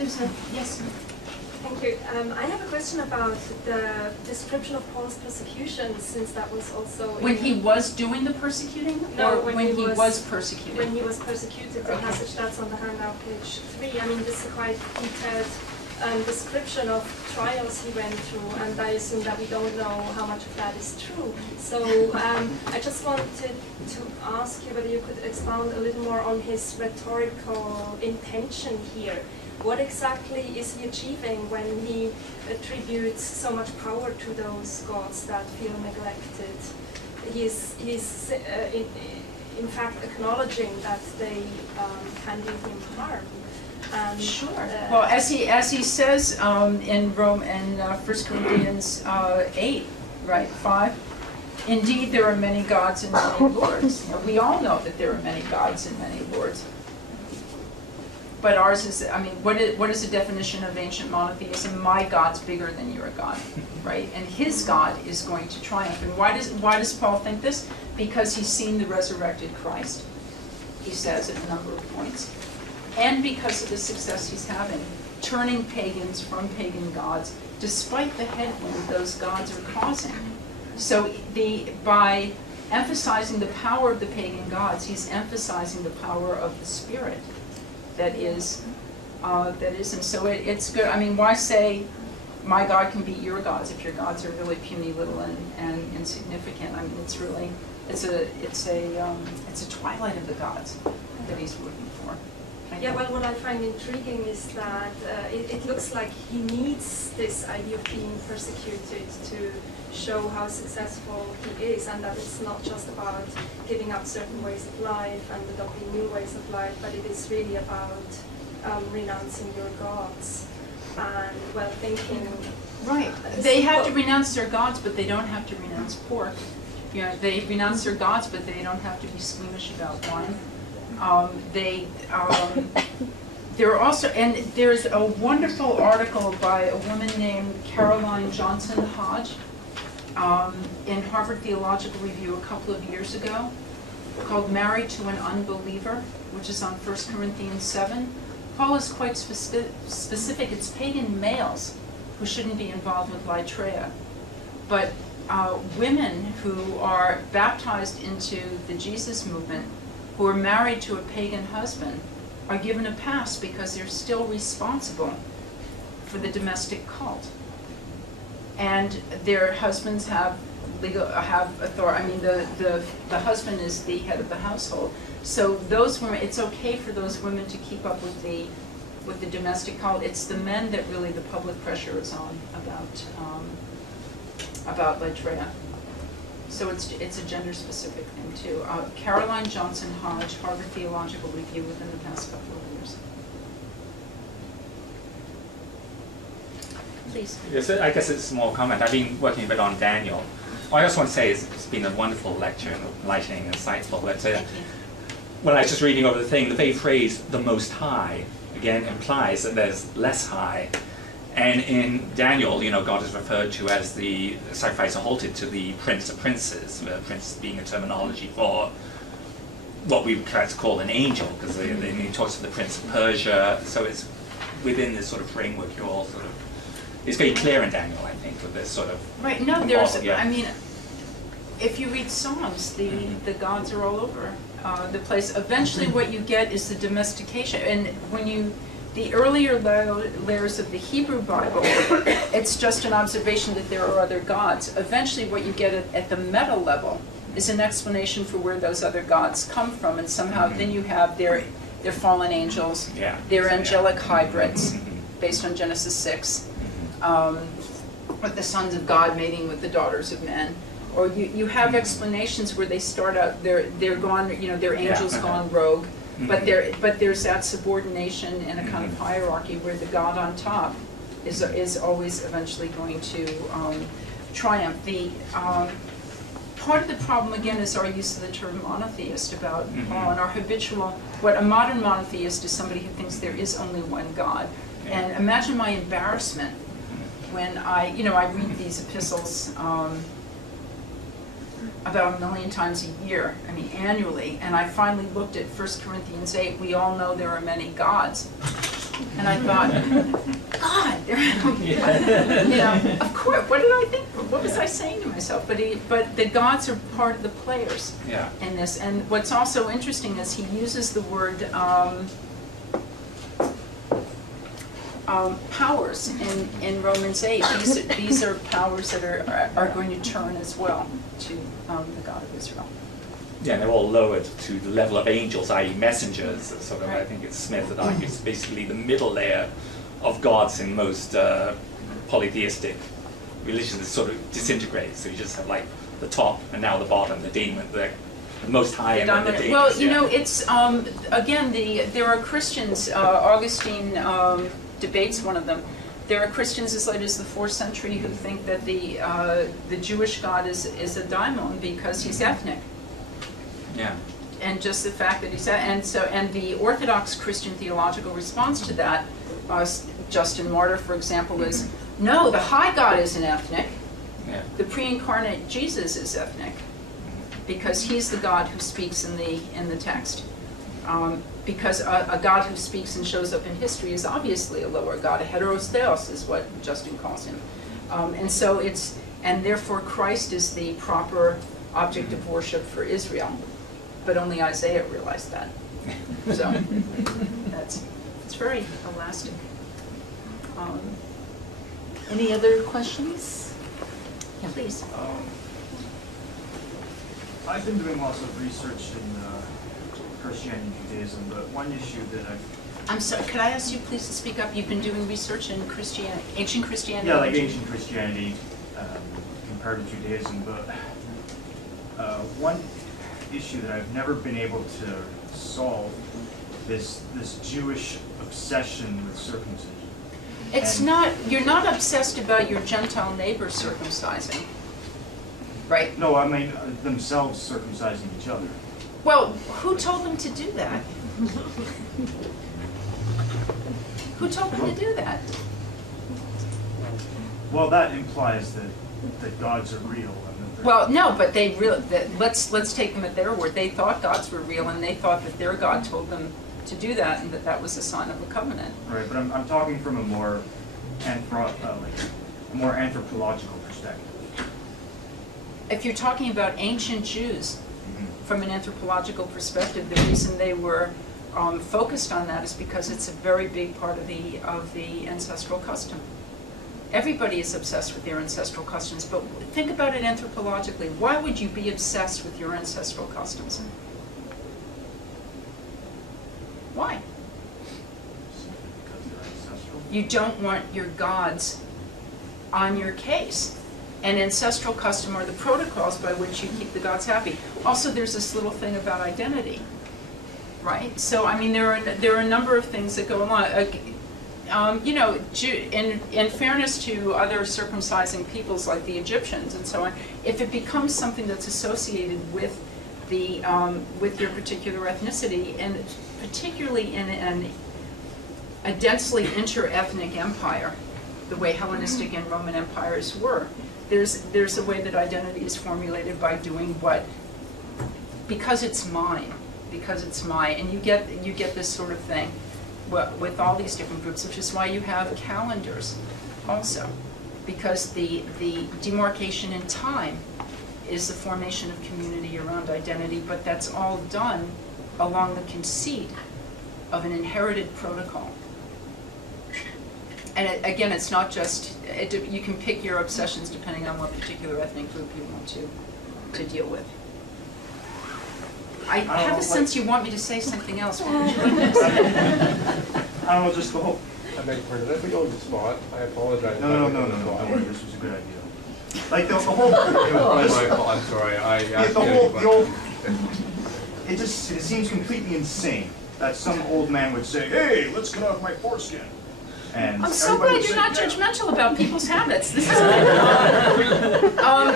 Yes. Thank you. I have a question about the description of Paul's persecution, since that was also... When he was doing the persecuting? No, or when he was persecuted? When he was persecuted, the passage that's on the handout, page 3. I mean, this is a quite detailed description of trials he went through, and I assume that we don't know how much of that is true. So I just wanted to ask you whether you could expound a little more on his rhetorical intention here. What exactly is he achieving when he attributes so much power to those gods that feel neglected? He's in fact acknowledging that they can do him harm. Sure. Well, as he says in 1 Corinthians 8, right, 5, indeed there are many gods and many lords. We all know that there are many gods and many lords. But ours is, I mean, what is the definition of ancient monotheism? My God's bigger than your God, right? And his God is going to triumph. And why does Paul think this? Because he's seen the resurrected Christ, he says at a number of points. And because of the success he's having, turning pagans from pagan gods, despite the headwind those gods are causing. So by emphasizing the power of the pagan gods, he's emphasizing the power of the Spirit. That is, and so it's good. I mean, why say my God can beat your gods if your gods are really puny, little, and insignificant? I mean, it's a twilight of the gods that he's working for. Yeah, well, what I find intriguing is that it looks like he needs this idea of being persecuted to show how successful he is, and that it's not just about giving up certain ways of life and adopting new ways of life, but it is really about renouncing your gods and, well, thinking... Right. They have to renounce their gods, but they don't have to renounce pork. You know, they renounce their gods, but they don't have to be squeamish about wine. There are also, and there's a wonderful article by a woman named Caroline Johnson Hodge in Harvard Theological Review a couple of years ago called Married to an Unbeliever, which is on 1 Corinthians 7. Paul is quite specific. It's pagan males who shouldn't be involved with Litrea. But women who are baptized into the Jesus movement, who are married to a pagan husband, are given a pass because they're still responsible for the domestic cult. And their husbands have authority. I mean, the husband is the head of the household. So those women, it's okay for those women to keep up with the domestic cult. It's the men that really the public pressure is on about Litrea. So it's a gender-specific thing too. Caroline Johnson Hodge, Harvard Theological Review within the past couple of years. Please. Yes, I guess it's a small comment. I've been working a bit on Daniel. I just want to say it's been a wonderful lecture, enlightening and insightful. But when I was just reading over the thing, the very phrase "the Most High" again implies that there's less high. And in Daniel, you know, God is referred to as the sacrifice halted to the Prince of Princes, prince being a terminology for what we would call an angel, because he talks to the Prince of Persia. So it's within this sort of framework. You're all sort of, it's very clear in Daniel, I think, with this sort of right. No, there's. Yeah. I mean, if you read Psalms, the gods are all over the place. Eventually, what you get is the domestication, and when the earlier layers of the Hebrew Bible, it's just an observation that there are other gods. Eventually what you get at the meta level is an explanation for where those other gods come from, and somehow then you have their fallen angels, their angelic hybrids, based on Genesis 6, with the sons of God mating with the daughters of men. Or you have explanations where they start out, they're gone, you know, their angels gone rogue. But there's that subordination and a kind of hierarchy where the God on top is always eventually going to triumph. Part of the problem again is our use of the term monotheist about Paul, and our habitual. What a modern monotheist is somebody who thinks there is only one God. And imagine my embarrassment when I read these epistles. About 1 million times a year, I mean annually, and I finally looked at 1 Corinthians 8, we all know there are many gods. And I thought, God, you know, of course, what did I think? What was I saying to myself? But the gods are part of the players in this. And what's also interesting is he uses the word powers in Romans 8. These are powers that are going to turn as well to the God of Israel. Yeah, and they're all lowered to the level of angels, i.e. messengers. Sort of, Right. I think it's Smith that argues basically the middle layer of gods in most polytheistic religions sort of disintegrates. So you just have like the top and now the bottom, the demon, the most high and then the demons. Well, you know, it's again there are Christians. Augustine debates one of them. There are Christians as late as the 4th century who think that the Jewish God is a daimon because he's ethnic. Yeah. And just the fact that he's and the Orthodox Christian theological response to that, Justin Martyr, for example, is no, the high God isn't ethnic. Yeah. The pre-incarnate Jesus is ethnic because he's the God who speaks in the text. Because a God who speaks and shows up in history is obviously a lower God. A heteros theos is what Justin calls him. And therefore Christ is the proper object of worship for Israel. But only Isaiah realized that. So it's very elastic. Any other questions? Yeah, please. I've been doing lots of research in Christianity and Judaism, but one issue that I'm sorry, could I ask you please to speak up? You've been doing research in ancient Christianity? Yeah, like ancient Christianity compared to Judaism, but one issue that I've never been able to solve is this Jewish obsession with circumcision. You're not obsessed about your Gentile neighbor circumcising, right? No, I mean themselves circumcising each other. Well, who told them to do that? Who told them to do that? Well, that implies that gods are real. And Well, no, but let's take them at their word. They thought gods were real, and they thought that their God told them to do that, and that was a sign of a covenant. Right, but I'm talking from a more anthropological perspective. If you're talking about ancient Jews, from an anthropological perspective, the reason they were focused on that is because it's a very big part of the ancestral custom. Everybody is obsessed with their ancestral customs, but think about it anthropologically. Why would you be obsessed with your ancestral customs? Why? Because they're ancestral. You don't want your gods on your case. And ancestral custom are the protocols by which you keep the gods happy. Also, there's this little thing about identity, right? So, I mean, there are a number of things that go along. You know, in fairness to other circumcising peoples like the Egyptians and so on, if it becomes something that's associated with with your particular ethnicity, and particularly in a densely inter-ethnic empire, the way Hellenistic and Roman empires were, there's a way that identity is formulated by doing what, because it's mine, and you get this sort of thing with all these different groups, which is why you have calendars also, because the demarcation in time is the formation of community around identity, but that's all done along the conceit of an inherited protocol. And again, it's not just, you can pick your obsessions depending on what particular ethnic group you want to deal with. I have a sense you want me to say something else. What would you like me to say? I don't know, just the whole... I beg your pardon, did I put you on the spot? I apologize. No, don't worry, this was a good idea. Like the whole... I'm sorry, it seems completely insane that some old man would say, hey, let's cut off my foreskin. And I'm so glad you're not judgmental about people's habits. This is well,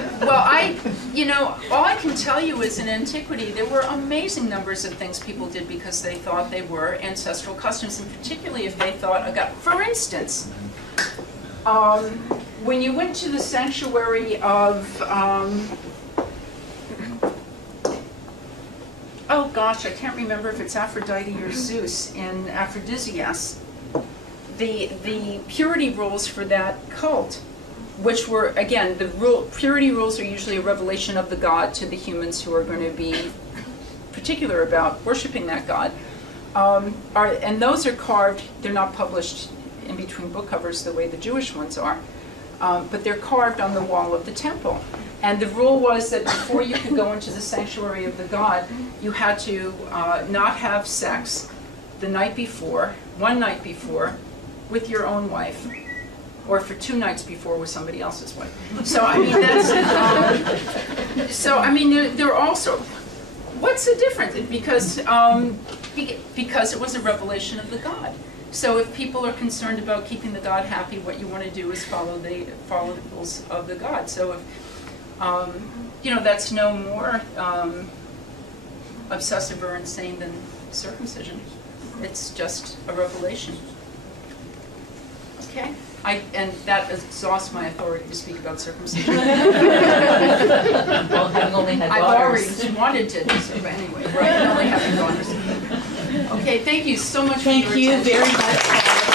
all I can tell you is in Antiquity, there were amazing numbers of things people did because they thought they were ancestral customs, and particularly if they thought, for instance, when you went to the sanctuary of, oh gosh, I can't remember if it's Aphrodite or Zeus in Aphrodisias. the purity rules for that cult, which were, again, purity rules are usually a revelation of the god to the humans who are going to be particular about worshiping that god. And those are carved, they're not published in between book covers the way the Jewish ones are, but they're carved on the wall of the temple. And the rule was that before you could go into the sanctuary of the god, you had to not have sex the night before, one night before, with your own wife, or for 2 nights before with somebody else's wife. So I mean, that's, they're also, what's the difference? Because it was a revelation of the god. So if people are concerned about keeping the god happy, what you want to do is follow the rules of the god. So if, that's no more obsessive or insane than circumcision. It's just a revelation. Okay? And that exhausts my authority to speak about circumcision. Well, having only had I've daughters. already wanted to, so anyway, right, only having daughters. Okay, thank you so much for your attention. Thank you very much.